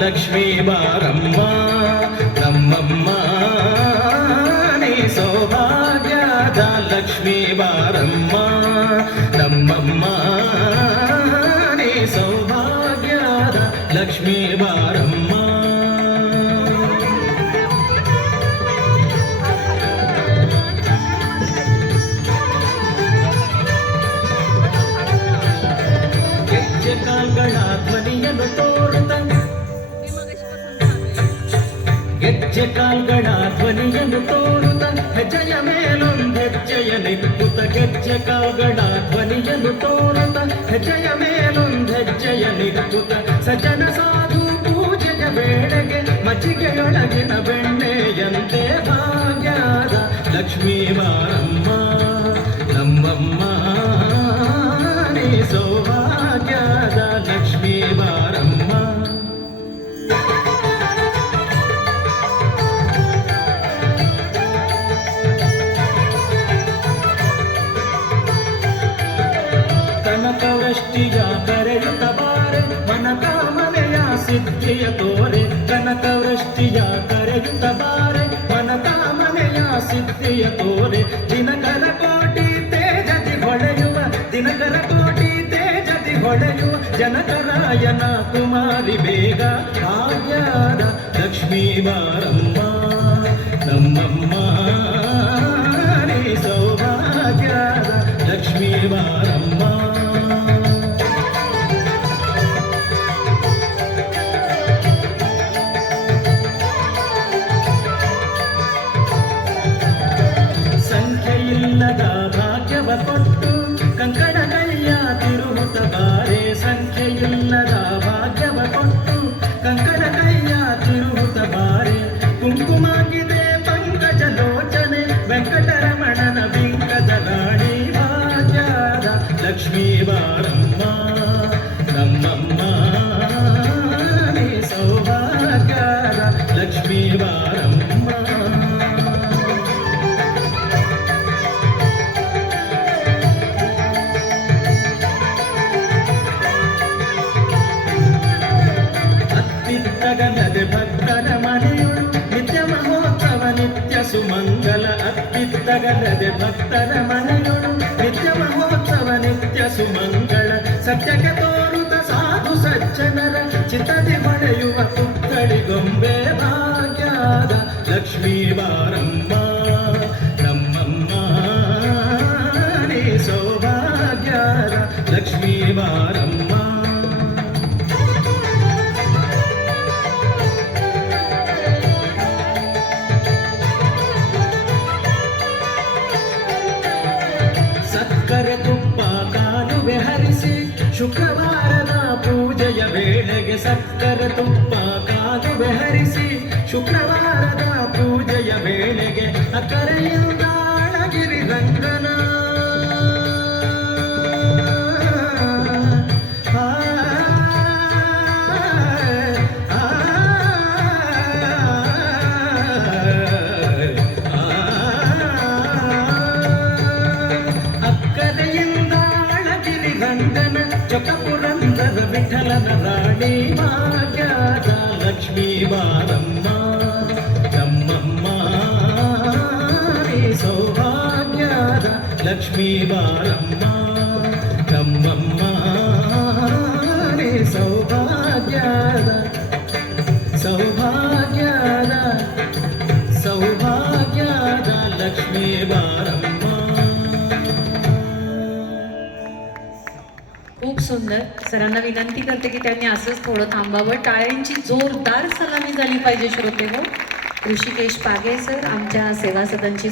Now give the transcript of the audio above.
ಲಕ್ಷ್ಮೀ ಬಾರಮ್ಮ ನಮ್ಮಮ್ಮ ನೀ ಸೌಭಾಗ್ಯದ ಲಕ್ಷ್ಮೀ ಬಾರಮ್ಮ ನಮ್ಮಮ್ಮ ನೀ ಸೌಭಾಗ್ಯದ ಲಕ್ಷ್ಮೀ ಬಾರಮ್ಮ. ಕಾಲ್ಗಳ ಧ್ವನಿಯನ್ನು ತೋರುತ್ತ ಗೆಜ್ಜೆ ಕಾಲ್ಗಳ ಧ್ವನಿಯನ್ನು ತೋರುತ್ತ ಹೆಜ್ಜೆಯ ಮೇಲೊಂದು ಹೆಜ್ಜೆಯ ನಿಕ್ಕುತ್ತ ಗೆಜ್ಜೆ ಕಾಲ್ಗಳ ಧ್ವನಿಯನ್ನು ತೋರುತ್ತ ಹೆಜ್ಜೆಯ ಮೇಲೊಂದು ಹೆಜ್ಜೆಯ ನಿಕ್ಕುತ್ತ ಸಜ್ಜನ ಸಾಧು ಪೂಜೆಯ ವೇಳೆಗೆ ಮಜ್ಜಿಗೆಯೊಳಗಿನ ಬೆಣ್ಣೆಯಂತೆ ಭಾಗ್ಯದ ಲಕ್ಷ್ಮೀ ಬಾರಮ್ಮ ನಮ್ಮಮ್ಮ ನೀ ಸೌಭಾಗ್ಯದ ಲಕ್ಷ್ಮೀ ಬಾರಮ್ಮ. ಕನಕವೃಷ್ಟಿಯ ಕರೆಯುತ್ತ ಬಾರೆ ಮನಕಾಮನೆಯ ಸಿದ್ಧಿಯ ತೋರೆ ಕನಕವೃಷ್ಟಿಯ ಕರೆಯುತ್ತ ಬಾರೆ ಮನಕಾಮನೆಯ ಸಿದ್ಧಿಯ ತೋರೆ ದಿನಕರ ಕೋಟಿ ತೇಜದಿ ಹೊಳೆಯುವ ದಿನಕರ ಕೋಟಿ ತೇಜದಿ ಹೊಳೆಯುವ ಜನಕರಾಯನ ಕುಮಾರಿ ಬೇಗ ಭಾಗ್ಯದ ಲಕ್ಷ್ಮೀ ಬಾರಮ್ಮ ನಮ್ಮಮ್ಮ ನೀ ಸೌಭಾಗ್ಯದ ಲಕ್ಷ್ಮೀ ಬಾರಮ್ಮ. ಸಂಖ್ಯೆಯಿಲ್ಲದ ಭಾಗ್ಯವ ಕೊಟ್ಟು ಕಂಕಣ ಕೈಯ ತಿರುಹುತ್ತ ಬಾರೆ ಸಂಖ್ಯೆಯಿಲ್ಲದ ಭಾಗ್ಯವ ಕೊಟ್ಟು ಕಂಕಣ ಕೈಯ ತಿರುಹುತ್ತ ಬಾರೆ ಕುಂಕುಮಾಗಿದೆ ಪಂಕಜ ಲೋಚನೆ ವೆಂಕಟರಮಣನ ಬಿಂಕದ ರಾಣಿ ಭಾಗ್ಯದ ಲಕ್ಷ್ಮೀ ಬಾರಮ್ಮ ನಮ್ಮಮ್ಮ ನೀ ಸೌಭಾಗ್ಯದ ಲಕ್ಷ್ಮೀ ಬಾರಮ್ಮ. ಅತ್ತಿತ್ತಗಲದೆ ಭಕ್ತರ ಮನೆಯೊಳು ನಿತ್ಯ ಮಹೋತ್ಸವ ನಿತ್ಯ ಸುಮಂಗಲ ಅತ್ತಿತ್ತಗಲದೆ ಭಕ್ತರ ಮನೆಯೊಳು ನಿತ್ಯ ಮಹೋತ್ಸವ ನಿತ್ಯ ಸುಮಂಗಳ ಸತ್ಯಕ್ಕೆ ತೋರುತ್ತ ಸಾಧು ಸಜ್ಜನರ ಚಿತ್ತದಿ ಹೊಳೆಯುವ ಪುತ್ಥಳಿಗೊಂಬೆ ಭಾಗ್ಯದ ಲಕ್ಷ್ಮೀ ಬಾರಮ್ಮ ನಮ್ಮಮ್ಮ ನೀ ಸೌಭಾಗ್ಯದ ಲಕ್ಷ್ಮೀ ಬಾರಮ್ಮ. ಸಕ್ಕರೆ ತುಪ್ಪ ಕಾಲುವೆ ಹರಿಸಿ ಶುಕ್ರವಾರದ ಪೂಜೆಯ ವೇಳೆಗೆ ಸಕ್ಕರೆ ತುಪ್ಪ ಕಾಲುವೆ ಹರಿಸಿ ಶುಕ್ರವಾರದ ಪೂಜೆಯ ವೇಳೆಗೆ ಅಕ್ಕರೆಯಿಂದ ಅಳಗಿರಿ ರಂಗನ ಜಗಪುರಂದರ ವಿಠಲನ ರಾಣಿ ಭಾಗ್ಯದ ಲಕ್ಷ್ಮೀ ಬಾರಮ್ಮ ನಮ್ಮಮ್ಮ ನೀ ಸೌಭಾಗ್ಯದ ಲಕ್ಷ್ಮೀ ಬಾರಮ್ಮ ನಮ್ಮಮ್ಮ ನೀ ಸೌಭಾಗ್ಯದ ಸೌಭಾಗ್ಯದ ಸೌಭಾಗ್ಯದ लक्ष्मी बारम्मा। खूप सुंदर। सरांना विनंती करते की त्यांनी असंच थोडं थांबावं। टाळ्यांची जोरदार सलामी झाली पाहिजे श्रोतेहो। ऋषिकेश पागे सर आमच्या सेवा सदनची